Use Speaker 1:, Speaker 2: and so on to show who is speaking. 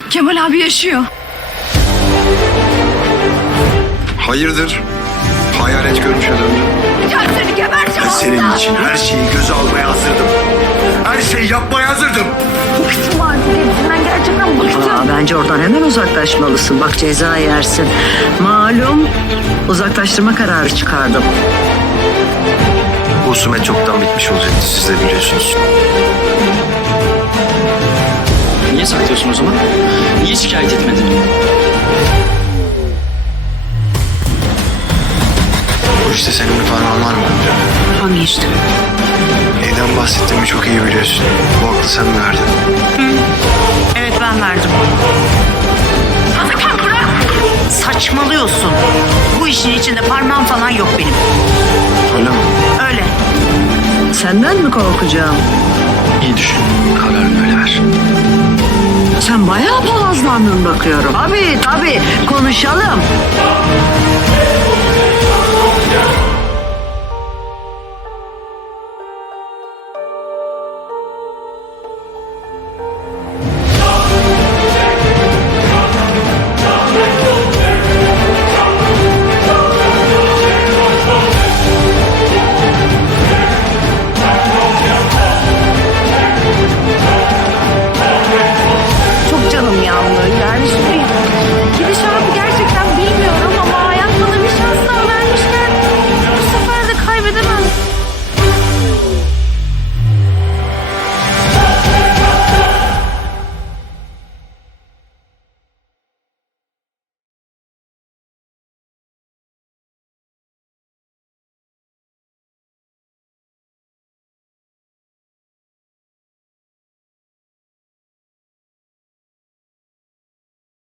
Speaker 1: Kemal abi yaşıyor.
Speaker 2: Hayırdır? Hayalet görmüşe döndü.
Speaker 1: Gel seni geberteceğim.
Speaker 2: Ben senin için her şeyi göze almaya hazırdım. Her şeyi yapmaya hazırdım.
Speaker 1: Bıktım artık hepsinden, gerçekten bıktım.
Speaker 3: Bence oradan hemen uzaklaşmalısın. Bak ceza yersin. Malum uzaklaştırma kararı çıkardım.
Speaker 2: Bu husumet çoktan bitmiş olacaktı, siz de biliyorsunuz.
Speaker 4: Niye saklıyorsun o zaman? Niye şikayet etmedin?
Speaker 2: Bu işte senin bir parmağın var mı?
Speaker 3: Hangi işte?
Speaker 2: Neyden bahsettiğimi çok iyi biliyorsun. Bu aklı sen mi verdin?
Speaker 3: Evet ben verdim.
Speaker 1: Atakan bırak.
Speaker 3: Saçmalıyorsun. Bu işin içinde parmağım falan yok benim.
Speaker 2: Öyle mi?
Speaker 3: Öyle. Senden mi korkacağım?
Speaker 4: İyi düşün. Kararını öyle ver.
Speaker 3: Sen bayağı palazlandın bakıyorum. Tabii konuşalım.